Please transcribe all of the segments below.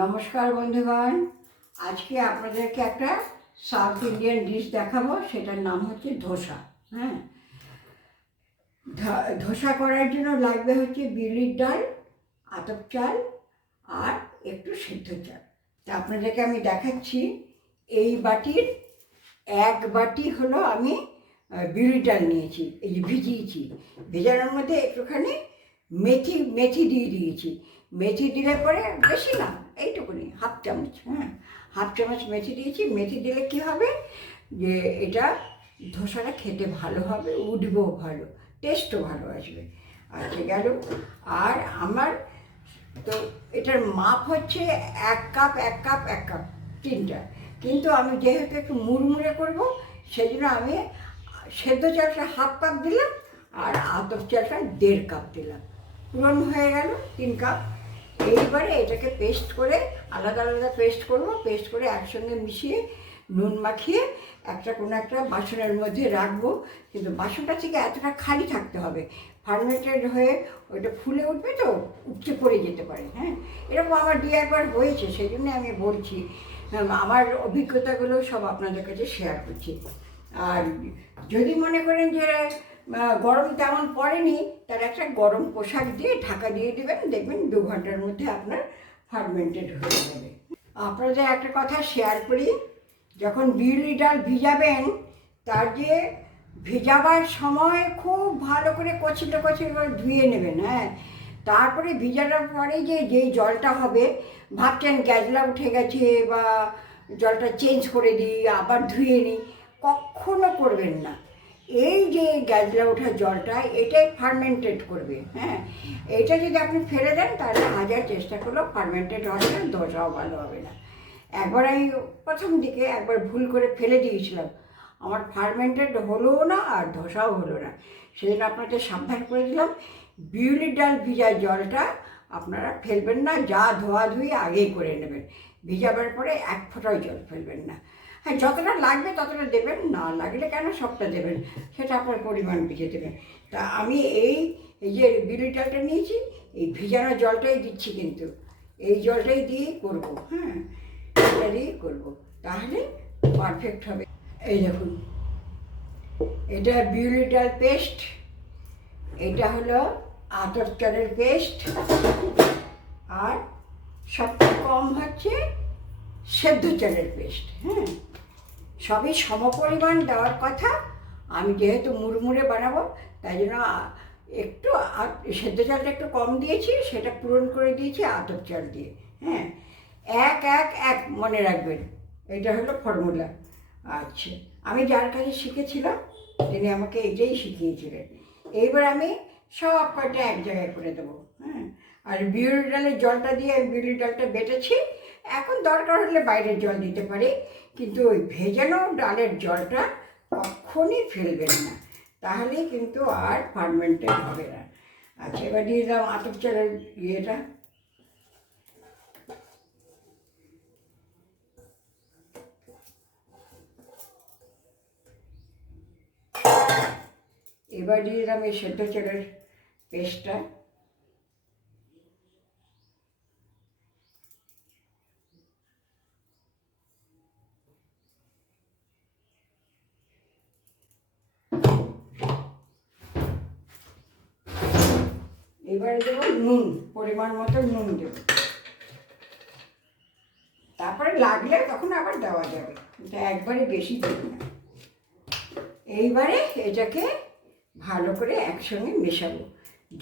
নমস্কার বন্ধুগণ, আজকে আপনাদেরকে একটা সাউথ ইন্ডিয়ান ডিশ দেখাবো। সেটার নাম হচ্ছে ধোসা। হ্যাঁ, ধোসা করার জন্য লাগবে হচ্ছে বিউলির ডাল, আতপ চাল আর একটু সিদ্ধ চাল। তা আপনাদেরকে আমি দেখাচ্ছি। এই বাটির এক বাটি হলো আমি বিউলির ডাল নিয়েছি, এই যে ভিজিয়েছি। ভেজানোর মধ্যে একটুখানি মেথি মেথি দিয়ে দিয়েছি। মেথি দিলে পরে বেশি না, এইটুকুনি হাফ চামচ। হ্যাঁ, হাফ চামচ মেথি দিয়েছি। মেথি দিলে কি হবে যে এটা ধোসাটা খেতে ভালো হবে, উঠবেও ভালো, টেস্টও ভালো আসবে। আচ্ছা গেল। আর আমার তো এটার মাপ হচ্ছে এক কাপ এক কাপ এক কাপ, তিনটা। কিন্তু আমি যেহেতু একটু মুড়মুড়ে করবো, সেই জন্য আমি সেদ্ধ চালটা হাফ কাপ দিলাম আর আতপ চালটা 1.5 কাপ দিলাম। পূরণ হয়ে গেল 3 কাপ। এইবারে এটাকে পেস্ট করে আলাদা আলাদা পেস্ট করব। পেস্ট করে একসঙ্গে মিশিয়ে নুন মাখিয়ে কোনো একটা বাসনের মধ্যে রাখবো। কিন্তু বাসনটা থেকে এতটা খালি থাকতে হবে, ফার্মেন্টেড হয়ে ওইটা ফুলে উঠবে, তো উপচে পড়ে যেতে পারে। হ্যাঁ, এরকম আমার 2 একবার হয়েছে, সেই জন্য আমি বলছি। আমার অভিজ্ঞতাগুলো সব আপনাদের কাছে শেয়ার করছি। আর যদি মনে করেন যে গরম তেমন পড়েনি, তার একটা গরম পোশাক দিয়ে ঢাকা দিয়ে দেবেন, দেখবেন 2 ঘন্টার মধ্যে আপনার ফার্মেন্টেড হয়ে যাবে। আপনাদের একটা কথা শেয়ার করি, যখন বিউলি ডাল ভিজাবেন, তার যে ভিজাবার সময় খুব ভালো করে কচলে করে ধুয়ে নেবেন। হ্যাঁ, তারপরে ভিজানোর পরে যেই জলটা হবে, ভাবছেন গ্যাজলা উঠে গেছে বা জলটা চেঞ্জ করে দিই, আবার ধুয়ে নিই, কখনো করবেন না। এই যে গ্যাজলা ওঠা জলটা, এটাই ফার্মেন্টেড করবে। হ্যাঁ, এটা যদি আপনি ফেলে দেন, তাহলে হাজার চেষ্টা করলেও ফার্মেন্টেড হবে না, ধোসাও ভালো হবে না। একবার আমি প্রথম দিকে একবার ভুল করে ফেলে দিয়েছিলাম, আমার ফার্মেন্টেড হলোও না আর ধোসাও হলো না। সেজন্য আপনাদের সাবধান করে দিলাম, বিউলির ডাল ভিজা জলটা আপনারা ফেলবেন না, যা ধোয়াধুয়ি আগেই করে নেবেন। ভিজাবার পরে এক ফোঁটাও জল ফেলবেন না। হ্যাঁ, যতটা লাগবে ততটা দেবেন, না লাগলে কেন সবটা দেবেন, সেটা আপনার পরিমাণ বুঝে দেবেন। তা আমি এই যে বিউলির ডালটা নিয়েছি, এই ভিজানো জলটাই দিচ্ছি, কিন্তু এই জলটাই দিয়েই করবো। হ্যাঁ, এটা দিয়েই করবো, তাহলে পারফেক্ট হবে। এই দেখুন, এটা বিউলির ডাল পেস্ট, এটা হলো আতপ চালের পেস্ট, আর সবচেয়ে কম হচ্ছে সেদ্ধ চালের পেস্ট। হ্যাঁ, সবই সমপরিমাণ দেওয়ার কথা। আমি যেহেতু মুড়মুড়ে বানাবো, তাই জন্য একটু সেদ্ধ চালটা একটু কম দিয়েছি, সেটা পূরণ করে দিয়েছি আতপ চাল দিয়ে। হ্যাঁ, 1-1-1 মনে রাখবেন, এটা হলো ফর্মুলা। আচ্ছা, আমি যার কাছে শিখেছিলাম তিনি আমাকে এটাই শিখিয়েছিলেন। এইবার আমি সব কয়টা এক জায়গায় করে দেবো। হ্যাঁ, আর বিউলির ডালের জলটা দিয়ে আমি বিউলির ডালটা বেটেছি। এখন দরকার হলে বাইরের জল দিতে পারি, কিন্তু ওই ভেজানো ডালের জলটা কখনই ফেলবেন না, তাহলে কিন্তু আর ফার্মেন্টেড হবে না। আচ্ছা, এবার দিয়ে দিলাম আতপ চালের ইয়েটা। এবার দিয়ে দিলাম এই সেদ্ধ চালের পেস্টটা। এবারে দেবো নুন, পরিমাণ মতো নুন দেবো। তারপরে লাগলে তখন আবার দেওয়া যাবে, এটা একবারে বেশি দেবো না। এইবারে এটাকে ভালো করে একসঙ্গে মেশাবো।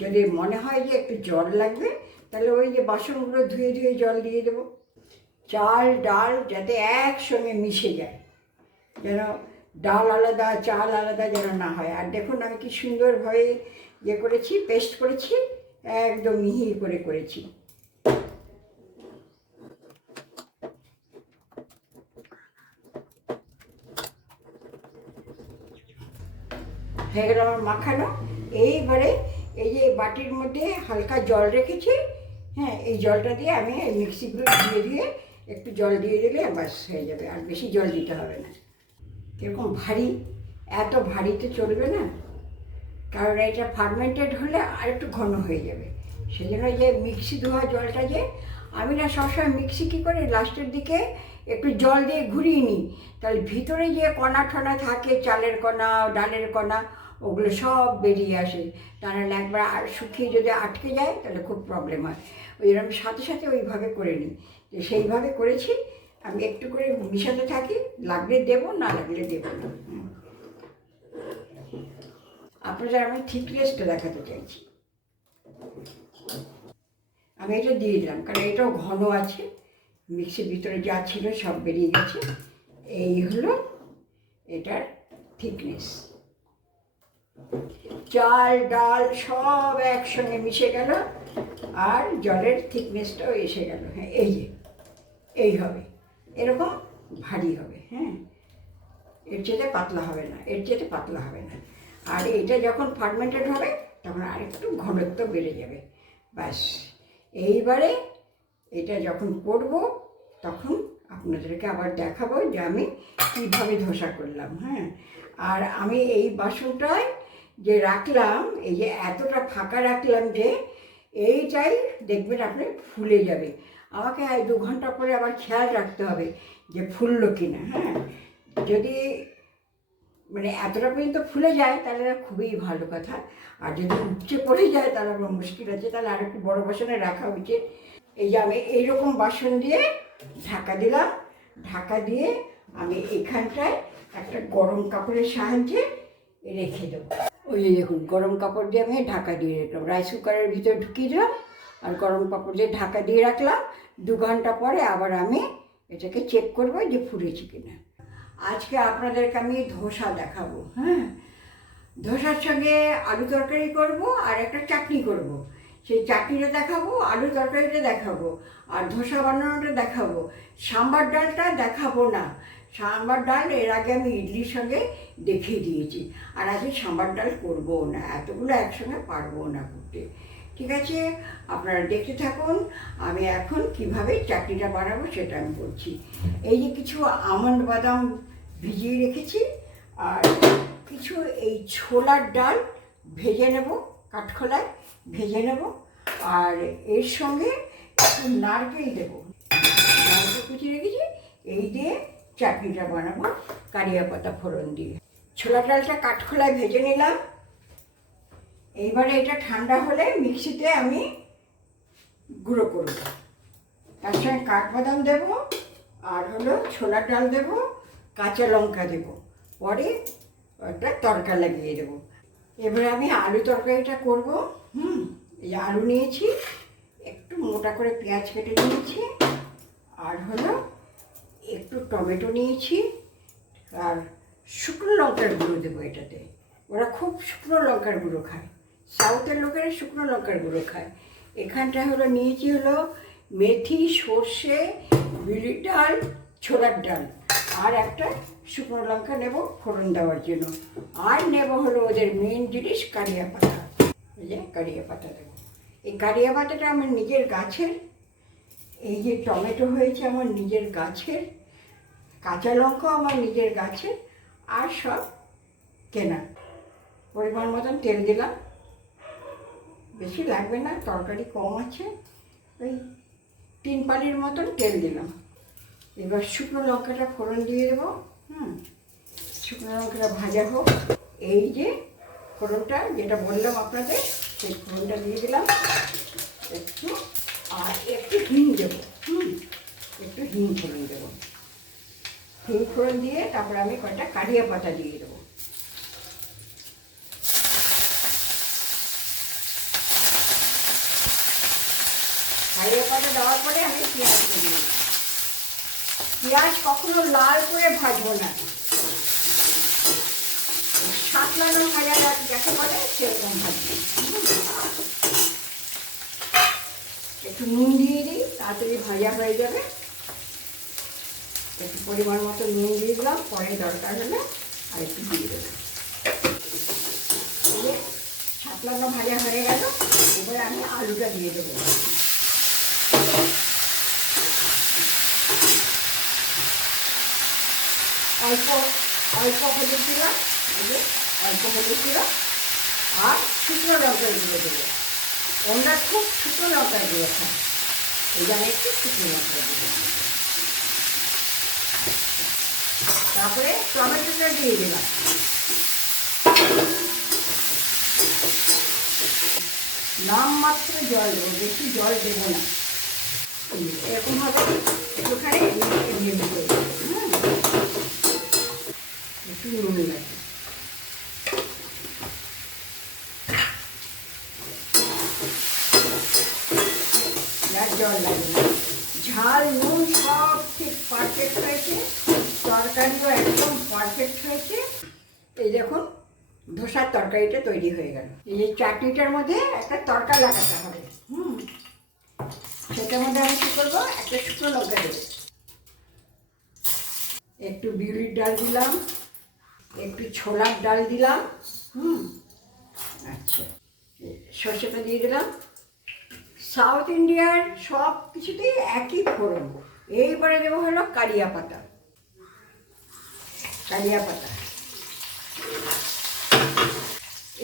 যদি মনে হয় যে একটু জল লাগবে, তাহলে ওই যে বাসনগুলো ধুয়ে ধুয়ে জল দিয়ে দেবো। চাল ডাল যাতে একসঙ্গে মিশে যায়, যেন ডাল আলাদা চাল আলাদা যেন না হয়। আর দেখুন আমি কি সুন্দরভাবে করেছি, পেস্ট করেছি, একদম মিহি করে করেছি। হয়ে গেল আমার মাখানো। এইবারে এই যে বাটির মধ্যে হালকা জল রেখেছি, হ্যাঁ, এই জলটা দিয়ে আমি এই মিক্সিগুলো ধুয়ে দিয়ে একটু জল দিয়ে দিলে বাস হয়ে যাবে, আর বেশি জল দিতে হবে না। কীরকম ভারী, এত ভারীতে চলবে না, কারণ এটা ফার্মেন্টেড হলে আর একটু ঘন হয়ে যাবে। সেই জন্য যে মিক্সি ধোয়া জলটা যে আমি না সবসময় মিক্সি কী করি লাস্টের দিকে একটু জল দিয়ে ঘুরিয়ে নিই, তাহলে ভিতরে যে কণা ঠনা থাকে, চালের কণা, ডালের কণা, ওগুলো সব বেরিয়ে আসে। তা নাহলে একবার আর শুকিয়ে যদি আটকে যায় তাহলে খুব প্রবলেম হয়। ওই জন্য আমি সাথে সাথে ওইভাবে করে নিই। তো সেইভাবে করেছি, আমি একটু করে মিশাতে থাকি, লাগলে দেবো, না লাগলে দেবো না। আপনাদের আমি থিকনেসটা দেখাতে চাইছি। আমি এটা দিয়ে দিলাম, কারণ এটাও ঘন আছে, মিক্সির ভিতরে যা ছিল সব বেরিয়ে গেছে। এই হলো এটার থিকনেস। চাল ডাল সব একসঙ্গে মিশে গেল, আর জলের থিকনেসটাও এসে গেল। হ্যাঁ, এই যে এই হবে, এরকম ভারী হবে। হ্যাঁ, এর চেয়ে পাতলা হবে না, এর চেয়ে পাতলা হবে না। আর এটা যখন ফার্মেন্টেড হবে তখন আরেকটু ঘনত্ব বেড়ে যাবে। ব্যাস, এইবারে এটা যখন করব তখন আপনাদেরকে আবার দেখাবো যে আমি কীভাবে ধোসা করলাম। হ্যাঁ, আর আমি এই বাসনটায় যে রাখলাম, এই যে এতটা ফাঁকা রাখলাম, যে এইটাই দেখবেন আপনি ফুলে যাবে। আমাকে 2 ঘন্টা পরে আবার খেয়াল রাখতে হবে যে ফুললো কিনা। হ্যাঁ, যদি মানে এতটা পর্যন্ত ফুলে যায় তাহলে খুবই ভালো কথা, আর যদি উপচে পড়ে যায় তাহলে আমার মুশকিল আছে, তাহলে আর একটু বড়ো বাসনে রাখা উচিত। এই যে আমি এইরকম বাসন দিয়ে ঢাকা দিলাম, ঢাকা দিয়ে আমি এখানটায় একটা গরম কাপড়ের সাহায্যে রেখে দেবো। ওই যে দেখুন, গরম কাপড় দিয়ে আমি ঢাকা দিয়ে রাখলাম, রাইস কুকারের ভিতরে ঢুকিয়ে দিলাম আর গরম কাপড় দিয়ে ঢাকা দিয়ে রাখলাম। 2 ঘন্টা পরে আবার আমি এটাকে চেক করবো যে ফুলেছে কিনা। আজকে আপনাদেরকে আমি ধোসা দেখাবো। হ্যাঁ, ধোসার সঙ্গে আলু তরকারি করব আর একটা চাটনি করব। সেই চাটনিটা দেখাবো, আলু তরকারিটা দেখাবো, আর ধোসা বানানোটা দেখাবো। সাম্বার ডালটা দেখাবো না, সাম্বার ডাল এর আগে আমি ইডলির সঙ্গে দেখিয়ে দিয়েছি। আর আজকে সাম্বার ডাল করবো না, এতগুলো একসঙ্গে পারবো না করতে। ঠিক আছে, আপনারা দেখতে থাকুন। আমি এখন কিভাবে চাটনিটা বানাবো সেটা আমি বলছি। এই যে কিছু আমন্ড বাদাম ভিজিয়ে রেখেছি, আর কিছু এই ছোলার ডাল ভেজে নেব, কাঠখোলায় ভেজে নেব, আর এর সঙ্গে একটু নারকেল দেবো, নারকেল কুচিয়ে রেখেছি। এই দিয়ে চাটনিটা বানাবো কারিয়া পাতা ফোড়ন দিয়ে। ছোলার ডালটা কাঠখোলায় ভেজে নিলাম। এইবারে এটা ঠান্ডা হলে মিক্সিতে আমি গুঁড়ো করব। তার সঙ্গে কাঠবাদাম দেবো, আর হলো ছোলার ডাল দেবো, কাঁচা লঙ্কা দেবো, পরে একটা তড়কা লাগিয়ে দেবো। এবারে আমি আলু তরকারিটা করব। এই আলু নিয়েছি, একটু মোটা করে পেঁয়াজ কেটে নিয়েছি, আর হলো একটু টমেটো নিয়েছি, আর শুকনো লঙ্কার গুঁড়ো দেবো এটাতে। ওরা খুব শুকনো লঙ্কার গুঁড়ো খায়, সাউথের লোকেরা শুকনো লঙ্কার গুঁড়ো খায়। এখানটা হলো নিয়েছি হলো মেথি, সর্ষে, বিউলির ডাল, ছোলার ডাল, আর একটা শুকনো লঙ্কা নেব ফোড়ন দেওয়ার জন্য, আর নেব হলো ওদের মেন জিনিস কারিয়া পাতা। এই যে কারিয়া পাতা দেবো। এই কারিয়া পাতাটা আমার নিজের গাছের, এই যে টমেটো হয়েছে আমার নিজের গাছের, কাঁচা লঙ্কাও আমার নিজের গাছের, আর সব কেনা। পরিমাণ মতন তেল দিলাম, বেশি লাগবে না, তরকারি কম আছে, ওই 3 পানির মতন তেল দিলাম। এবার শুকনো লঙ্কাটা ফোড়ন দিয়ে দেবো। শুকনো লঙ্কাটা ভাজা হোক। এই যে ফোড়নটা যেটা বললাম আপনাদের, সেই ফোড়নটা দিয়ে দিলাম একটু, আর একটু হিং দেবো। একটু হিং ফোড়ন দেবো। হিং ফোড়ন দিয়ে তারপরে আমি কয়েকটা কারিয়া পাতা দিয়ে দেবো। কারিয়া পাতা দেওয়ার পরে আমি পেঁয়াজ দিয়ে দেবো। পেঁয়াজ কখনো লাল করে ভাজবো না, সাতলানো ভাজা যাকে বলে সেরকম ভাজবো। একটু নুন দিয়ে দিই, তাড়াতাড়ি ভাজা হয়ে যাবে। একটু পরিমাণ মতো নুন দিয়ে দিলাম, পরে দরকার হলে আর একটু দিয়ে দেবো। সাতলানো ভাজা হয়ে গেল, এবারে আমি আলুটা দিয়ে দেবো। অল্প অল্প হলুদ দিলাম, অল্প হলুদ দিলাম, আর শুকনো লঙ্কার গুঁড়ো দেবো। ওরা খুব শুকনো লঙ্কার গুঁড়ো খায়, এই যে আমি একটু শুকনো লঙ্কা দিলাম, তারপরে টমেটোটা দিয়ে দিলাম। নামমাত্র জল দেবো, বেশি জল দেবো না। এরকমভাবে একটুখানি দিয়ে দেবো, একটু নুন লাগে। জল লাগে না, ঝাল নুন সব ঠিক পারফেক্ট হয়েছে, তরকারিও একদম পারফেক্ট হয়েছে। এই দেখুন ধোসার তরকারিটা তৈরি হয়ে গেল। এই যে চাটনিটার মধ্যে একটা তরকা লাগাতে হবে, সেটার মধ্যে আমি কী করবো, একটা শুকনো লঙ্কা দেবো, একটু বিউলির ডাল দিলাম, একটু ছোলার ডাল দিলাম, আচ্ছা সর্ষেটা দিয়ে দিলাম। সাউথ ইন্ডিয়ার সব কিছুতেই একই ফোড়ন। এইবারে দেবো হলো কারিয়া পাতা, কারিয়া পাতা।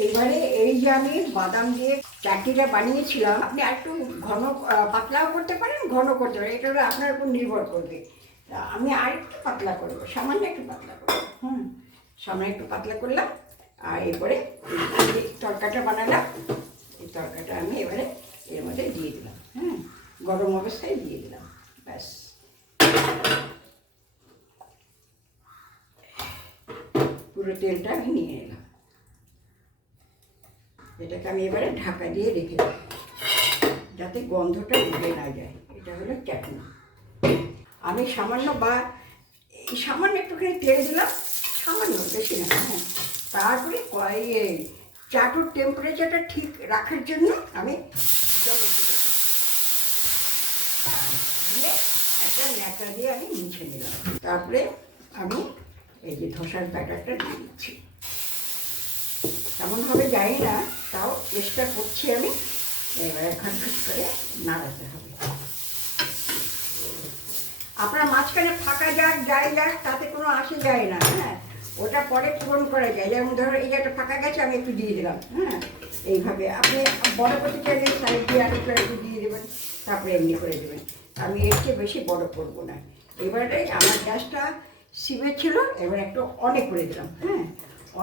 এবারে এই যে আমি বাদাম দিয়ে চাটনিটা বানিয়েছিলাম, আপনি একটু ঘন পাতলাও করতে পারেন, ঘন করতে পারেন, এটা আপনার উপর নির্ভর করবে। আমি আর একটু পাতলা করবো, সামান্য একটু পাতলা করবো, সামান্য একটু পাতলা করলাম। আর এরপরে তরকাটা বানালাম, এই তরকাটা আমি এবারে এর মধ্যে দিয়ে দিলাম, গরম অবস্থায় দিয়ে দিলাম, ব্যাস। পুরো তেলটা আমি নিয়ে এলাম, এটাকে আমি এবারে ঢাকা দিয়ে রেখে দেব যাতে গন্ধটা উঠে না যায়। এটা হলো চাটনি। আমি সামান্য সামান্য একটুখানি তেল দিলাম, সামান্য, বেশি না, তারপরে চাটুর টেম্পারেচারটা ঠিক রাখার জন্য আমি দিয়ে একটা ন্যাকড়া দিয়ে আমি মুছে নিলাম। তারপরে আমি এই যে ধোসার ব্যাটারটা দিয়ে দিচ্ছি। কেমনভাবে জানি না, তাও চেষ্টা করছি আমি। এবারে ঘটঘট করে নাড়াতে হবে। আপনার মাঝখানে ফাঁকা যাক যাই যাক তাতে কোনো আসে যায় না, ওটা পরে পূরণ করা যায়। যেমন ধরো এই যে একটা ফাঁকা গেছে, আমি একটু দিয়ে দিলাম, এইভাবে আপনি বড় করতে চাইলে সাইড দিয়ে একটু দিয়ে দেবেন, তারপরে এমনি করে দেবেন। আমি এর চেয়ে বেশি বড় করবো না। এবারে আমার গ্যাসটা সিমে ছিল, এবার একটু অনেক করে দিলাম,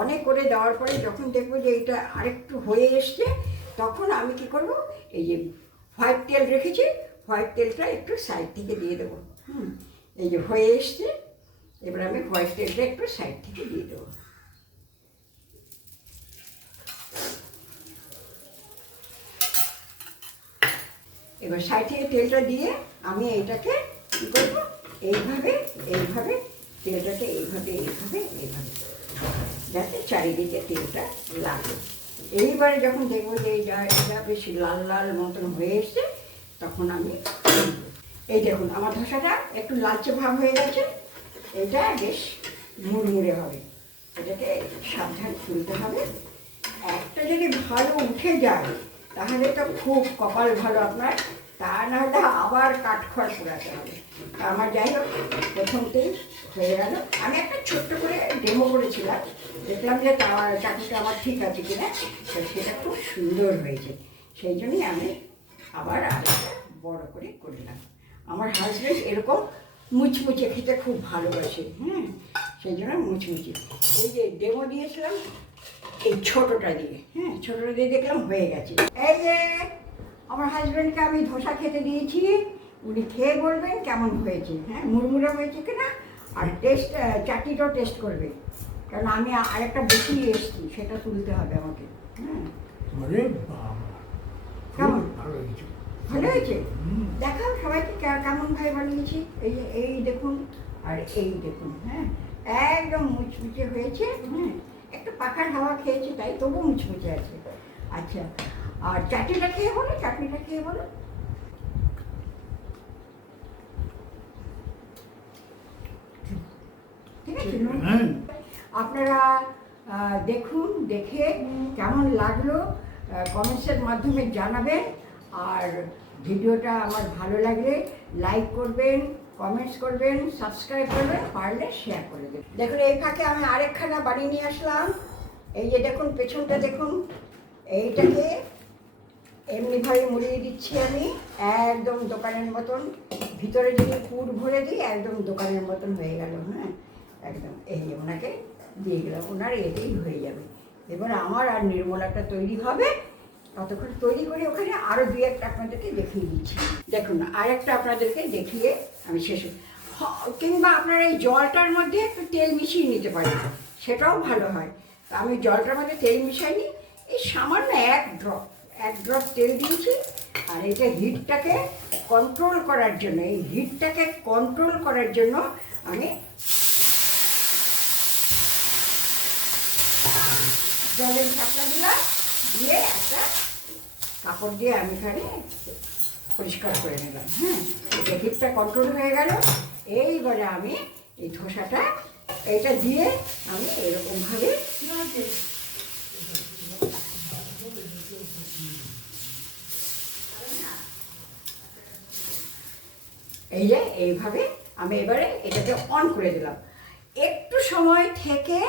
অনেক করে দেওয়ার পরে যখন দেখবো যে এটা আরেকটু হয়ে এসছে, তখন আমি কি করব, এই যে হোয়াইট তেল রেখেছি, হোয়াইট তেলটা একটু সাইড থেকে দিয়ে দেবো। এই যে হয়ে এসছে, এবার আমি হোয়াইট তেলটা একটু সাইড থেকে দিয়ে দেবো। এবার সাইড থেকে তেলটা দিয়ে আমি এইটাকে কী করবো, এইভাবে এইভাবে তেলটাকে এইভাবে এইভাবে এইভাবে, যাতে চারিদিকে তেলটা লাগে। এইবারে যখন দেখবো যে এটা বেশি লাল লাল মতন হয়ে এসছে, তখন আমি এই দেখুন আমার ধোসাটা একটু লালচে ভাব হয়ে গেছে, এটা বেশ মুড়মুড়ে হবে। এটাকে সাবধান তুলতে হবে। একটা যদি ভালো উঠে যায় তাহলে তো খুব কপাল ভালো আপনার, তা না হলে আবার কাঠখড় পোড়াতে হবে। আমার যাই হোক প্রথমতেই হয়ে গেল। আমি একটা ছোট্ট করে ডেমো করেছিলাম, দেখলাম যে চাটনিটা আমার ঠিক আছে কিনা, সেটা খুব সুন্দর হয়েছে। সেই জন্যই আমি আবার আরেকটা বড় করে করলাম। আমার হাজব্যান্ড এরকম মুচমুচে খেতে খুব ভালোবাসে, সেই জন্য মুচমুচে। এই যে ডেমো দিয়েছিলাম এই ছোটোটা দিয়ে, ছোটোটা দিয়ে দেখলাম হয়ে গেছে। এই যে আমার হাজব্যান্ডকে আমি ধোসা খেতে দিয়েছি, উনি খেয়ে বলবেন কেমন হয়েছে, মুড়মুড়ে হয়েছে কিনা, আর চাটনিটাও টেস্ট করবে, কারণ আমি আরেকটা বেশি এসছি, সেটা তুলতে হবে আমাকে। কেমন ভালো হয়েছে? দেখাও সবাইকে কেমনভাবে বানিয়েছি। এই যে এই দেখুন আর এই দেখুন, একদম মুচমুচে হয়েছে, একটু পাখার হাওয়া খেয়েছে তাই তবু মুচমুচে আছে। আচ্ছা, আর চাটনিটা খেয়ে বলো, চাটনিটা খেয়ে বলো। ঠিক আছে, আপনারা দেখুন, দেখে কেমন লাগলো কমেন্টসের মাধ্যমে জানাবেন। আর ভিডিওটা আমার ভালো লাগলে লাইক করবেন, কমেন্টস করবেন, সাবস্ক্রাইব করবেন, পারলে শেয়ার করে দেবেন। দেখুন এই ফাঁকে আমি আরেকখানা বানিয়ে নিয়ে আসলাম। এই যে দেখুন পেছনটা দেখুন, এইটাকে এমনিভাবে মুড়িয়ে দিচ্ছি আমি, একদম দোকানের মতন। ভিতরে যদি পুর ভরে দিই একদম দোকানের মতন হয়ে গেল। হ্যাঁ, একদম এই ওনাকে দিয়ে গেলাম, ওনার এটাই হয়ে যাবে। এবার আমার আর নির্মলাটা তৈরি হবে, ততক্ষণ তৈরি করে ওখানে আরও দুই একটা আপনাদেরকে দেখিয়ে দিচ্ছি। দেখুন আর একটা আপনাদেরকে দেখিয়ে আমি শেষে, কিংবা আপনারা এই জলটার মধ্যে একটু তেল মিশিয়ে নিতে পারেন, সেটাও ভালো হয়। আমি জলটার মধ্যে তেল মিশাইনি, এই সামান্য এক ড্রপ তেল দিয়েছি। আর এটা হিটটাকে কন্ট্রোল করার জন্য, এই হিটটাকে কন্ট্রোল করার জন্য আমি জলের ঢাকনা দিলাম, দিয়ে একটা কাপড় দিয়ে আমি এখানে পরিষ্কার করে নিলাম। হ্যাঁ, এটা হিটটা কন্ট্রোল হয়ে গেল। এইবারে আমি এই ধোসাটা এইটা দিয়ে আমি এরকমভাবে এই যে এইভাবে আমি এবারে এটাকে অন করে দিলাম। একটু সময় থেকে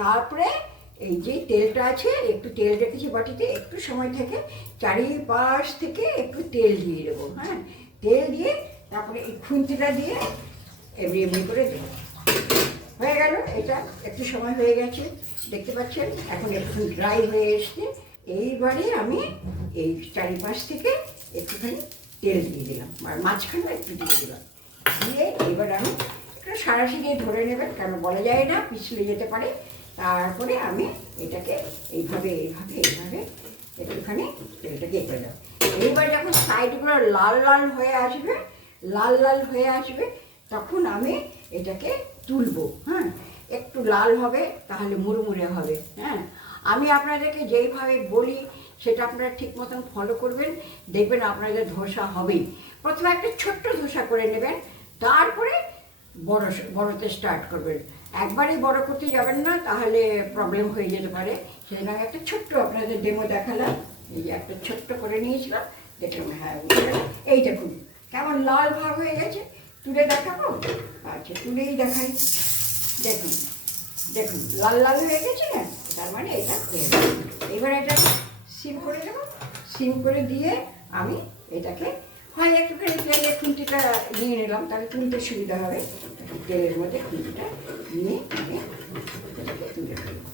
তারপরে এই যে তেলটা আছে, একটু তেল রেখেছি বাটিতে, একটু সময় থেকে চারিপাশ থেকে একটু তেল দিয়ে দেবো। হ্যাঁ, তেল দিয়ে তারপরে এই খুন্তিটা দিয়ে এমনি এমনি করে দেবো। হয়ে গেল, এটা একটু সময় হয়ে গেছে, দেখতে পাচ্ছেন এখন একটু ড্রাই হয়ে এসছে। এইবারে আমি এই চারিপাশ থেকে একটুখানি তেল দিয়ে দিলাম, আর মাঝখানে একটু দিয়ে দিলাম, দিয়ে এবার আমি একটু সাঁড়াশি দিয়ে ধরে নেবেন, কারণ বলা যায় না, পিছলে যেতে পারে। তারপরে আমি এটাকে এইভাবে এইভাবে এইভাবে একটুখানি তেলটাকে এঁটে দেবো। এইবার যখন সাইডগুলো লাল লাল হয়ে আসবে, লাল লাল হয়ে আসবে, তখন আমি এটাকে তুলবো। হ্যাঁ, একটু লাল হবে, তাহলে মুড়মুড়ে হবে। হ্যাঁ, আমি আপনাদেরকে যেইভাবে বলি সেটা আপনারা ঠিক মতন ফলো করবেন, দেখবেন আপনাদের ধোসা হবেই। প্রথমে একটা ছোট্ট ধোসা করে নেবেন, তারপরে বড়তে স্টার্ট করবেন। একবারেই বড় করতে যাবেন না, তাহলে প্রবলেম হয়ে যেতে পারে। সেই জন্য একটা ছোট্ট আপনাদের ডেমো দেখালাম, এই যে একটা ছোট্ট করে নিয়েছিলাম, দেখলাম হ্যাঁ এই দেখুন কেমন লাল ভাব হয়ে গেছে। তুলে দেখাবো? আচ্ছা, তুলেই দেখাই। দেখুন দেখুন লাল লাল হয়ে গেছে না, তার মানে এটা হয়ে গেছে। এবার এটা সিম করে দেবো, সিম করে দিয়ে আমি এটাকে হয় একটুখানি তেলে খুন্তিটা নিয়ে নিলাম, তাহলে তুলতে সুবিধা হবে। তেলের মধ্যে খুন্তিটা নিয়ে আমি এটাকে তুলে ফেলব।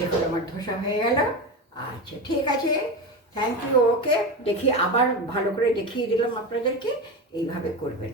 দেখুন আমার ধোসা হয়ে গেল। আচ্ছা ঠিক আছে, থ্যাংক ইউ। ওকে, দেখি আবার ভালো করে দেখিয়ে দিলাম আপনাদেরকে, এইভাবে করবেন।